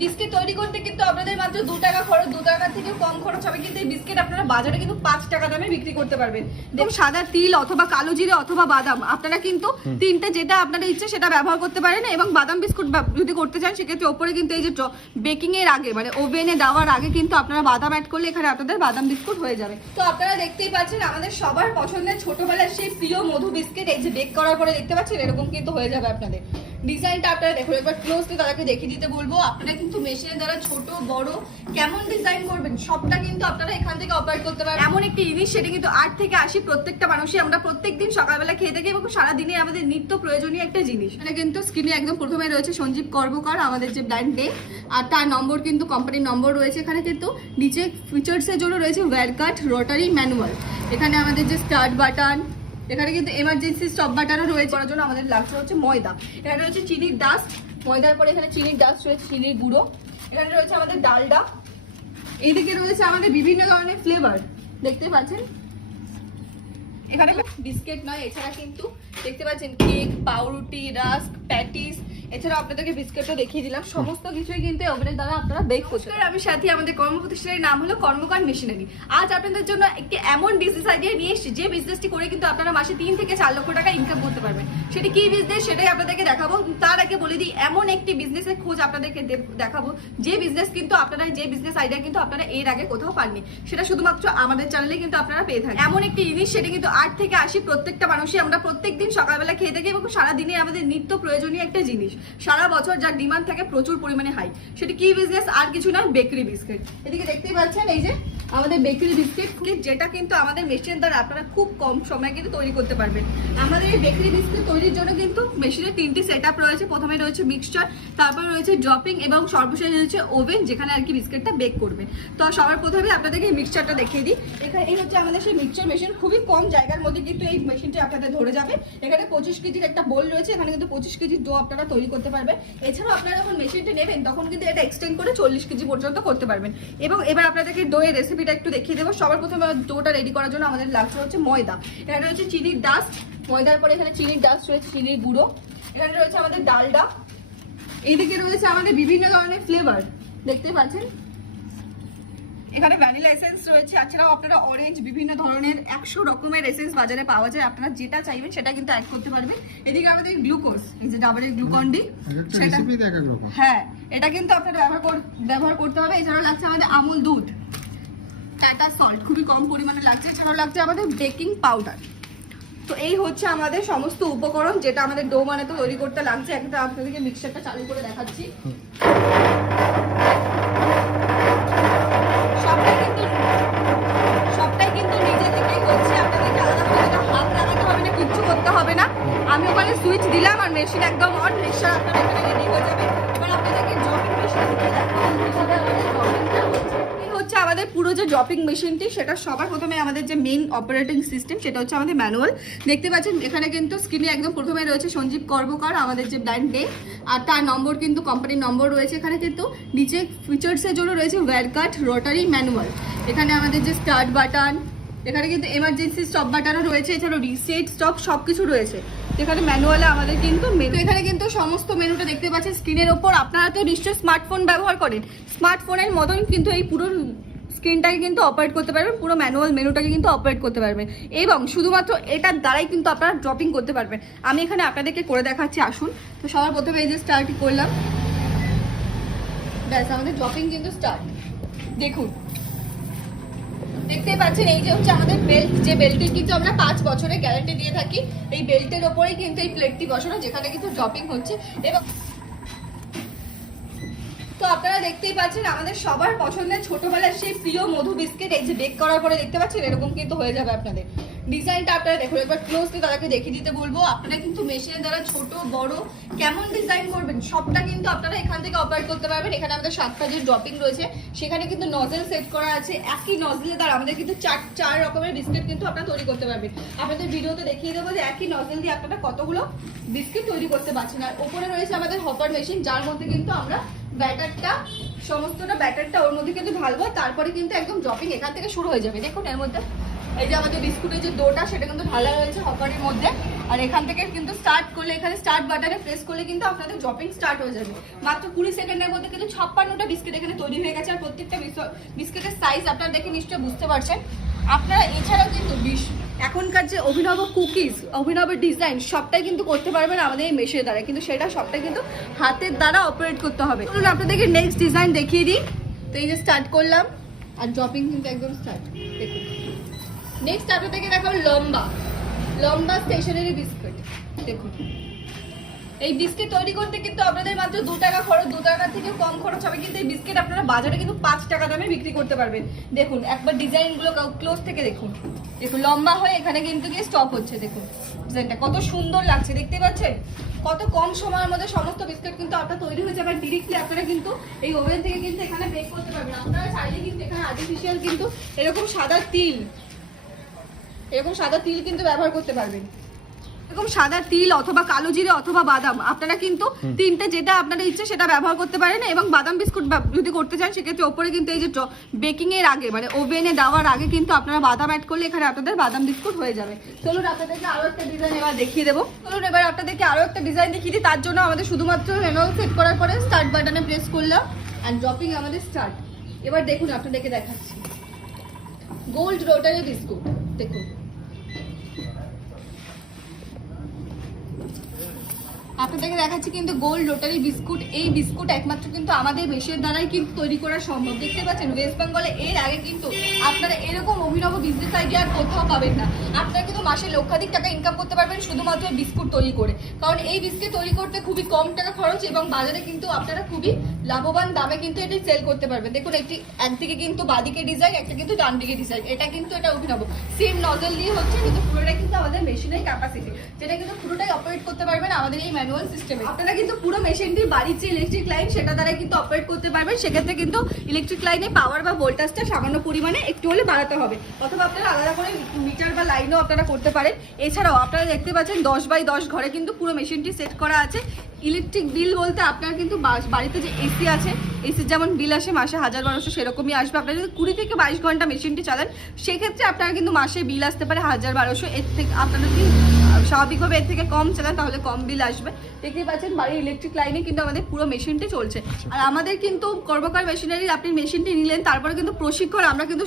Biscuit তৈরি করতে কিন্তু আপনাদের মাত্র 2 টাকা খরচ, 2 টাকা থেকে কম খরচ হবে। কিন্তু এই বিস্কিট আপনারা বাজারে কিন্তু 5 টাকা দামে বিক্রি করতে পারবেন। দেখুন, সাদা তিল অথবা কালো জিরে অথবা বাদাম, আপনারা কিন্তু তিনটে যেটা আপনাদের ইচ্ছে সেটা ব্যবহার করতে পারেন। এবং বাদাম বিস্কুট যদি করতে চান সেক্ষেত্রে ওপরে কিন্তু এই যে বেকিং এর আগে মানে ওভেনে দেওয়ার আগে কিন্তু আপনারা বাদাম অ্যাড করলে এখানে আপনাদের বাদাম বিস্কুট হয়ে যাবে। তো আপনারা দেখতেই পাচ্ছেন আমাদের সবার পছন্দের ছোটবেলার সেই প্রিয় মধু বিস্কিট, এই যে বেক করার পরে দেখতে পাচ্ছেন এরকম কিন্তু হয়ে যাবে আপনাদের। ডিজাইনটা আপনারা দেখুন, একবার ক্লোজলি তাদেরকে দেখিয়ে দিতে বলবো। আপনারা কিন্তু মেশিনের দ্বারা ছোট বড় কেমন ডিজাইন করবেন সবটা কিন্তু আপনারা এখান থেকে অপারেট করতে পারবেন। এমন একটি জিনিস, সেটা কিন্তু 8 থেকে 80 প্রত্যেকটা মানুষই আমরা প্রত্যেকদিন সকালবেলা খেয়ে থাকি এবং সারাদিনে আমাদের নিত্য প্রয়োজনীয় একটা জিনিস। এটা কিন্তু স্ক্রিনে একদম প্রথমে রয়েছে সঞ্জীব কর্মকার আমাদের যে ব্র্যান্ড নেম, আর তার নম্বর কিন্তু কোম্পানির নম্বর রয়েছে এখানে। কিন্তু নিচে ফিচার্সের জন্য রয়েছে ওয়্যার কাট, রোটারি, ম্যানুয়াল। এখানে আমাদের যে স্টার্ট বাটন, এখানে কিন্তু এমার্জেন্সি স্টপ বাটনও রয়েছে। করার জন্য আমাদের লাগছে হচ্ছে ময়দা, এখানে রয়েছে চিনির ডাস্ট, ময়দার পরে এখানে চিনির ডাস্ট রয়েছে, চিনির গুঁড়ো, এখানে রয়েছে আমাদের ডালডা, এইদিকে রয়েছে আমাদের বিভিন্ন ধরনের ফ্লেভার দেখতে পাচ্ছেন। এখানে বিস্কিট নয়, এছাড়া কিন্তু দেখতে পাচ্ছেন কেক, পাউরুটি, রাস্ক, প্যাটিস, এছাড়া আপনাদেরকে বিস্কিটও দেখিয়ে দিলাম। সমস্ত কিছুই কিন্তু ওভেনের দ্বারা আপনারা বেক করতে পারেন। আমি সাথে আমাদের কর্মপ্রতিষ্ঠানের নাম হলো কর্মকার মেশিনারি। আজ আপনাদের জন্য একটি এমন বিজনেস আইডিয়া নিয়ে এসেছি যে বিজনেসটি করে কিন্তু আপনারা মাসে 3 থেকে 4 লক্ষ টাকা ইনকাম করতে পারবেন। সেটি কি বিজনেস সেটাই আপনাদেরকে দেখাবো। তার আগে বলে দিই, এমন একটি বিজনেসের খোঁজ আপনাদেরকে দেখাবো যে বিজনেস কিন্তু আপনারা, যে বিজনেস আইডিয়া কিন্তু আপনারা এর আগে কোথাও পাননি, সেটা শুধুমাত্র আমাদের চ্যানেলে কিন্তু আপনারা পেয়ে থাকেন। এমন একটি জিনিস, সেটা কিন্তু 8 থেকে 80 প্রত্যেকটা মানুষই আমরা প্রত্যেকদিন সকালবেলা খেয়ে থাকি এবং সারাদিনে আমাদের নিত্য প্রয়োজনীয় একটা জিনিস, সারা বছর যার ডিমান্ড থাকে প্রচুর পরিমাণে হাই। সেটা কি বিজনেস? আর কিছু না, বেকারি বিস্কিট। এদিকে দেখতেই পাচ্ছেন এই যে আমাদের বেকারি বিস্কিট, যেটা কিন্তু আমাদের মেশিনের দ্বারা আপনারা খুব কম সময়ে কিন্তু তৈরি করতে পারবেন। আমাদের এই বেকারি বিস্কিট তৈরির জন্য কিন্তু মেশিনের 3টি সেটআপ রয়েছে। প্রথমে রয়েছে মিক্সচার, তারপর রয়েছে ড্রপিং এবং সর্বশেষ রয়েছে ওভেন, যেখানে আর কি বিস্কিটটা বেক করবে। তো সবার প্রথমে আপনাদেরকে মিক্সচারটা দেখিয়ে দিই। এখানে এই হচ্ছে আমাদের সেই মিক্সচার মেশিন। খুবই কম জায়গার মধ্যে কিন্তু এই মেশিনটি আপনাদের ধরে যাবে। এখানে 25 কেজির একটা বোল রয়েছে, এখানে কিন্তু 25 কেজির ডো আপনারা তৈরি করতে পারবেন। এছাড়াও আপনারা যখন মেশিনটি নেবেন তখন কিন্তু এটা এক্সটেন্ড করে 40 কেজি পর্যন্ত করতে পারবেন। এবং এবার আপনাদেরকে ডোয়ের রেসিপিটা একটু দেখিয়ে দেবো। সবার প্রথমে ডোটা রেডি করার জন্য আমাদের লাগছে হচ্ছে ময়দা, এখানে রয়েছে চিনির ডাস্ট, ময়দার পরে এখানে চিনির ডাস্ট রয়েছে, চিনির গুঁড়ো, এখানে রয়েছে আমাদের ডালডা, এইদিকে রয়েছে আমাদের বিভিন্ন ধরনের ফ্লেভার দেখতে পাচ্ছেন। এখানে ভ্যানিলা এসেন্স রয়েছে, এছাড়াও আপনারা অরেঞ্জ, বিভিন্ন ধরনের 100 রকমের এসেন্স বাজারে পাওয়া যায়। আপনারা যেটা চাইবেন সেটা কিন্তু অ্যাড করতে পারবেন। এদিকে আমাদের গ্লুকোজ, এই যে ডাবরের গ্লুকন ডি, সেটা হ্যাঁ এটা কিন্তু আপনারা ব্যবহার করতে হবে। এছাড়াও লাগছে আমাদের আমুল দুধ, টাটা সল্ট খুবই কম পরিমাণে লাগছে, এছাড়াও লাগছে আমাদের বেকিং পাউডার। তো এই হচ্ছে আমাদের সমস্ত উপকরণ যেটা আমাদের ডো বানাতে তৈরি করতে লাগছে। একটা আপনাদেরকে মিক্সারটা চালু করে দেখাচ্ছি। সবটাই কিন্তু নিজে থেকেই হচ্ছে, আপনাদেরকে আলাদা করে হাত লাগাতে হবে না, কিচ্ছু করতে হবে না। আমি ওখানে সুইচ দিলাম আর মেশিন একদম অন, মিক্সার আপনাদের এখানে রেডি হয়ে যাবে। এবার আপনাদেরকে ড্রপিং মেশিন হচ্ছে আমাদের পুরো যে ড্রপিং মেশিনটি, সেটা সবার প্রথমে আমাদের যে মেইন অপারেটিং সিস্টেম সেটা হচ্ছে আমাদের ম্যানুয়াল। দেখতে পাচ্ছেন এখানে কিন্তু স্ক্রিনে একদম প্রথমে রয়েছে সঞ্জীব কর্মকার আমাদের যে ব্র্যান্ড নেম, আর তার নম্বর কিন্তু কোম্পানির নম্বর রয়েছে এখানে। কিন্তু নিচে ফিচার্সের জন্য রয়েছে ওয়্যার কাট, রোটারি, ম্যানুয়াল। এখানে আমাদের যে স্টার্ট বাটন, এখানে কিন্তু এমার্জেন্সি স্টপ বাটনও রয়েছে, এছাড়াও রিসেট স্টপ সবকিছু রয়েছে। এখানে ম্যানুয়ালে আমাদের কিন্তু মেনু, এখানে কিন্তু সমস্ত মেনুটা দেখতে পাচ্ছেন স্ক্রিনের ওপর। আপনারা তো নিশ্চয়ই স্মার্টফোন ব্যবহার করেন, স্মার্টফোনের মতন কিন্তু এই পুরো স্ক্রিনটাকে কিন্তু অপারেট করতে পারবেন, পুরো ম্যানুয়াল মেনুটাকে কিন্তু অপারেট করতে পারবেন এবং শুধুমাত্র এটার দ্বারাই কিন্তু আপনারা ড্রপিং করতে পারবেন। আমি এখানে আপনাদেরকে করে দেখাচ্ছি, আসুন। তো সবার প্রথমে এই যে স্টার্ট করলাম, ব্যাস আমাদের ড্রপিং কিন্তু স্টার্ট। দেখুন দেখতে পাচ্ছেন এই যে হচ্ছে আমাদের বেল্ট, যে বেল্টের কিন্তু আমরা 5 বছরের গ্যারান্টি দিয়ে থাকি। এই বেল্টের ওপরেই কিন্তু এই প্লেটটি বসানো, যেখানে কিন্তু ড্রপিং হচ্ছে। এবং তো আপনারা দেখতেই পাচ্ছেন আমাদের সবার পছন্দের ছোটবেলার সেই প্রিয় মধু বিস্কিট, এই যে বেক করার পরে দেখতে পাচ্ছেন এরকম কিন্তু হয়ে যাবে আপনাদের। ডিজাইনটা আপনারা দেখুন, একবার ক্লোজলি তাদেরকে দেখিয়ে দিতে বলবো। আপনারা কিন্তু মেশিনের দ্বারা ছোট বড় কেমন ডিজাইন করবেন সবটা কিন্তু আপনারা এখান থেকে অপারেট করতে পারবেন। এখানে আমাদের 7টা যে ড্রপিং রয়েছে, সেখানে কিন্তু নজেল সেট করা আছে। একই নজলের দ্বারা আমাদের কিন্তু 4 রকমের বিস্কিট কিন্তু আপনারা তৈরি করতে পারবেন। আপনাদের ভিডিওতে দেখিয়ে দেবো যে একই নজল দিয়ে আপনারা কতগুলো বিস্কিট তৈরি করতে পারছেন। আর ওপরে রয়েছে আমাদের হপার মেশিন, যার মধ্যে কিন্তু আমরা ব্যাটারটা, সমস্তটা ব্যাটারটা ওর মধ্যে কিন্তু ঢালবো, তারপরে কিন্তু একদম ড্রপিং এখান থেকে শুরু হয়ে যাবে। দেখুন এর মধ্যে এই যে আমাদের বিস্কুটের যে ডোটা, সেটা কিন্তু ঢালা রয়েছে হপারের মধ্যে। আর এখান থেকে কিন্তু স্টার্ট করলে এখানে স্টার্ট বাটনে প্রেস করলে কিন্তু আপনাদের জপিং স্টার্ট হয়ে যাবে। মাত্র 20 সেকেন্ডের মধ্যে কিন্তু 56টা বিস্কিট এখানে তৈরি হয়ে গেছে। আর প্রত্যেকটা বিস্কিটের সাইজ আপনারা দেখে নিশ্চয়ই বুঝতে পারছেন। আপনারা এছাড়াও কিন্তু এখনকার যে অভিনব কুকিজ, অভিনব ডিজাইন সবটাই কিন্তু করতে পারবেন আমাদের এই মেশিনের দ্বারা, কিন্তু সেটা সবটাই কিন্তু হাতের দ্বারা অপারেট করতে হবে। চলুন আপনাদেরকে নেক্সট ডিজাইন দেখিয়ে দিই। তো এই যে স্টার্ট করলাম আর জপিং কিন্তু একদম স্টার্ট। দেখুন নেক্সট আপনাদেরকে দেখাবো লম্বা স্টেশনারি বিস্কুট। দেখুন এই বিস্কিট তৈরি করতে কিন্তু আপনাদের মাত্র 2 টাকা খরচ, 2 টাকা থেকে কম খরচ হবে, কিন্তু এই বিস্কিট আপনারা বাজারে কিন্তু 5 টাকা দামে বিক্রি করতে পারবেন। দেখুন একবার ডিজাইনগুলো ক্লোজ থেকে দেখুন। দেখুন লম্বা হয়ে এখানে কিন্তু গিয়ে স্টপ হচ্ছে। দেখুন ডিজাইনটা কত সুন্দর লাগছে, দেখতে পাচ্ছেন? কত কম সময়ের মধ্যে সমস্ত বিস্কিট কিন্তু আপনার তৈরি হয়ে যাবে। ডিরেক্টলি আপনারা কিন্তু এই ওভেন থেকে কিন্তু এখানে বেক করতে পারবেন। আপনারা চাইলে কিন্তু এখানে আর্টিফিশিয়াল কিন্তু এরকম সাদা তিল কিন্তু ব্যবহার করতে পারবেন। এরকম সাদা তিল অথবা কালো জিরে অথবা বাদাম আপনারা কিন্তু তিনটে যেটা আপনাদের ইচ্ছে সেটা ব্যবহার করতে পারেন। এবং বাদাম বিস্কুট যদি করতে চান সেক্ষেত্রে ওপরে কিন্তু এই যে বেকিং এর আগে মানে ওভেনে দেওয়ার আগে কিন্তু আপনারা বাদাম অ্যাড করলে এখানে আপনাদের বাদাম বিস্কুট হয়ে যাবে। চলুন আপনাদেরকে আরো একটা ডিজাইন এবার দেখিয়ে দেবো। তার জন্য আমাদের শুধুমাত্র ম্যানুয়াল সেট করার পরে স্টার্ট বাটনে প্রেস করলাম অ্যান্ড ড্রপিং আমাদের স্টার্ট। এবার দেখুন আপনাদেরকে দেখাচ্ছি গোল্ড রোটারি বিস্কুট। দেখুন আপনাদেরকে দেখাচ্ছি কিন্তু গোল্ড রোটারি বিস্কুট। এই বিস্কুট একমাত্র কিন্তু আমাদের মেশিনের দ্বারাই কিন্তু তৈরি করা সম্ভব। দেখতে পাচ্ছেন ওয়েস্ট বেঙ্গলে এর আগে কিন্তু আপনারা এরকম অভিনব বিজনেস আইডিয়া আর কোথাও পাবেন না। আপনারা কিন্তু মাসে লক্ষাধিক টাকা ইনকাম করতে পারবেন শুধুমাত্র বিস্কুট তৈরি করে, কারণ এই বিস্কুট তৈরি করতে খুবই কম টাকা খরচ এবং বাজারে কিন্তু আপনারা খুবই লাভবান দামে কিন্তু এটি সেল করতে পারবেন। দেখুন একদিকে কিন্তু বাদিকে ডিজাইন, একটা কিন্তু ডান দিকে ডিজাইন। এটা অভিনব সেম নজল দিয়ে হচ্ছে, কিন্তু পুরোটাই কিন্তু আমাদের মেশিনের ক্যাপাসিটি, যেটা কিন্তু পুরোটাই অপারেট করতে পারবেন আমাদের এই ম্যানুয়াল সিস্টেমে। আপনারা কিন্তু পুরো মেশিনটি বাড়ির যে ইলেকট্রিক লাইন সেটা দ্বারা কিন্তু অপারেট করতে পারবেন। সেক্ষেত্রে কিন্তু ইলেকট্রিক লাইনে পাওয়ার বা ভোল্টেজটা সামান্য পরিমাণে একটু হলে বাড়াতে হবে, অথবা আপনারা আলাদা করে মিটার বা লাইনও আপনারা করতে পারেন। এছাড়াও আপনারা দেখতে পাচ্ছেন 10x10 ঘরে কিন্তু পুরো মেশিনটি সেট করা আছে। ইলেকট্রিক বিল বলতে আপনার কিন্তু বাড়িতে যে এসি আছে, এসির যেমন বিল আসে মাসে 1000-1200 সেরকমই আসবে। আপনারা যদি 20 থেকে 22 ঘন্টা মেশিনটি চালান সেক্ষেত্রে আপনারা কিন্তু মাসে বিল আসতে পারে 1000-1200। এর থেকে আপনারা যদি স্বাভাবিকভাবে এর থেকে কম চালান তাহলে কম বিল আসবে। দেখতেই পাচ্ছেন বাড়ির ইলেকট্রিক লাইনে কিন্তু আমাদের পুরো মেশিনটি চলছে। আর আমাদের কিন্তু কর্মকার মেশিনারির আপনি মেশিনটি নিলেন, তারপরে কিন্তু আমরা কিন্তু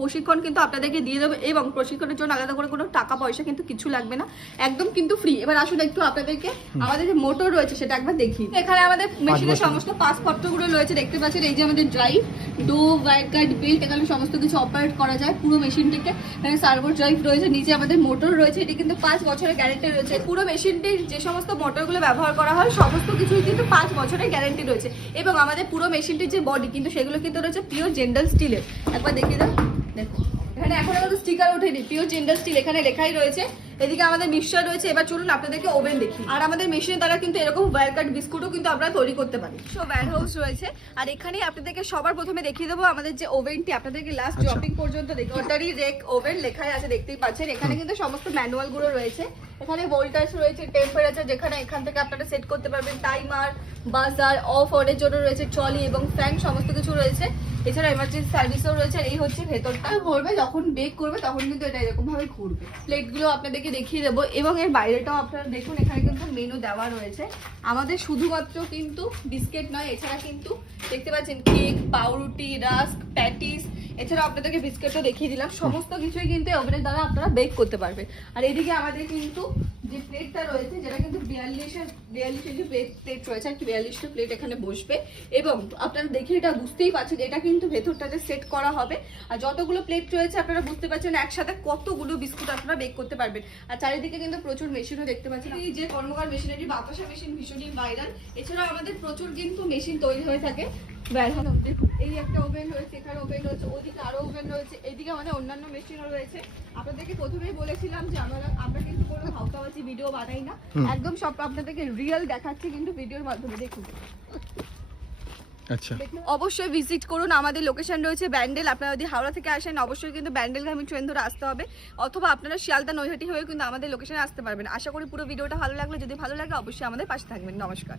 প্রশিক্ষণ কিন্তু আপনাদেরকে দিয়ে দেবো, এবং প্রশিক্ষণের জন্য আলাদা করে কোনো টাকা পয়সা কিন্তু কিছু লাগবে না, একদম কিন্তু ফ্রি। এবার আসুন একটু আপনাদেরকে আমাদের যে মোটর রয়েছে সেটা একবার দেখি। এখানে আমাদের মেশিনের সমস্ত পাসপত্রগুলো রয়েছে, দেখতে পাচ্ছেন। এই যে আমাদের ড্রাইভ, ডো, ওয়াইড গার্ড, বেল্ট, এখানে সমস্ত কিছু অপারেট করা যায় পুরো মেশিনটিকে। এখানে সার্ভো ড্রাইভ রয়েছে, নিচে আমাদের মোটর রয়েছে। এটি কিন্তু 5 বছরের গ্যারেন্টি রয়েছে। পুরো মেশিনটির যে সমস্ত মোটরগুলো ব্যবহার করা হয় সমস্ত কিছুই কিন্তু 5 বছরের গ্যারেন্টি রয়েছে। এবং আমাদের পুরো মেশিনটির যে বডি কিন্তু সেগুলো কিন্তু রয়েছে পিওর জেন্ডাল স্টিলের। একবার দেখিয়ে দাও। দেখো এখানে এখন আমাদের স্টিকার ওঠেনি, পিওর জেন্ডাল স্টিল এখানে লেখাই রয়েছে। এদিকে আমাদের মিক্সচার রয়েছে। এবার চলুন আপনাদেরকে ওভেন দেখি। আর আমাদের মেশিনের দ্বারা কিন্তু এরকম ওয়্যার কাট বিস্কুটও কিন্তু আমরা তৈরি করতে পারি। সব ওয়্যার হাউস রয়েছে। আর এখানে আপনাদেরকে সবার প্রথমে দেখিয়ে দেবো আমাদের যে ওভেনটি, আপনাদেরকে লাস্ট ড্রপিং পর্যন্ত দেখি। রোটারি রেক ওভেন লেখাই আছে, দেখতেই পাচ্ছেন। এখানে কিন্তু সমস্ত ম্যানুয়াল গুলো রয়েছে। এখানে ভোল্টেজ রয়েছে, টেম্পারেচার যেখানে এখান থেকে আপনারা সেট করতে পারবেন, টাইমার, বাজার, অফ অনের জন্য রয়েছে, ট্রলি এবং ফ্যান সমস্ত কিছু রয়েছে। এছাড়া এমার্জেন্সি সার্ভিসও রয়েছে। এই হচ্ছে ভেতরটা। ঘুরবে যখন বেক করবে তখন কিন্তু এটা এরকম ভাবে ঘুরবে। প্লেটগুলো আপনাদেরকে দেখিয়ে দেবো, এবং এর বাইরেটাও আপনারা দেখুন। এখানে কিন্তু মেনু দেওয়া রয়েছে। আমাদের শুধুমাত্র কিন্তু বিস্কিট নয়, এছাড়া কিন্তু দেখতে পাচ্ছেন কেক, পাউরুটি, রাস্ক, প্যাটিস, এছাড়া আপনাদেরকে বিস্কিটও দেখিয়ে দিলাম। সমস্ত কিছুই কিন্তু ওভেনের দ্বারা আপনারা বেক করতে পারবেন। আর এদিকে আমাদের কিন্তু যে প্লেটটা রয়েছে, যেটা কিন্তু 42 যে প্লেট রয়েছে আর কি, 42টা প্লেট এখানে বসবে। এবং আপনারা দেখে এটা বুঝতেই পারছেন এটা কিন্তু ভেতরটাতে সেট করা হবে। আর যতগুলো প্লেট রয়েছে আপনারা বুঝতে পারছেন একসাথে কতগুলো বিস্কুট আপনারা বেক করতে পারবেন। আর চারিদিকে কিন্তু প্রচুর মেশিনও দেখতে পাচ্ছেন। এই যে কর্মকার মেশিনারি বাতাসা মেশিন ভীষণই ভাইরাল। এছাড়াও আমাদের প্রচুর কিন্তু মেশিন তৈরি হয়ে থাকে। দেখুন এই একটা ওভেন রয়েছে, এখানে ওভেন রয়েছে, ওইদিকে আরো ওভেন রয়েছে, এইদিকে আমাদের অন্যান্য মেশিনও রয়েছে। আপনাদেরকে প্রথমেই বলেছিলাম যে আমরা কিন্তু কোনো হালকাবাজি ভিডিও বানাই না, একদম সব আপনাদেরকে রিয়েল দেখাচ্ছি কিন্তু ভিডিওর মাধ্যমে। দেখুন আচ্ছা, অবশ্যই ভিজিট করুন। আমাদের লোকেশন রয়েছে ব্যান্ডেল। আপনারা যদি হাওড়া থেকে আসেন অবশ্যই কিন্তু ব্যান্ডেলগামী ট্রেন ধরে আসতে হবে, অথবা আপনারা শিয়ালদা নৈহাটি হয়ে কিন্তু আমাদের লোকেশনে আসতে পারবেন। আশা করি পুরো ভিডিওটা ভালো লাগলো। যদি ভালো লাগে অবশ্যই আমাদের পাশে থাকবেন। নমস্কার।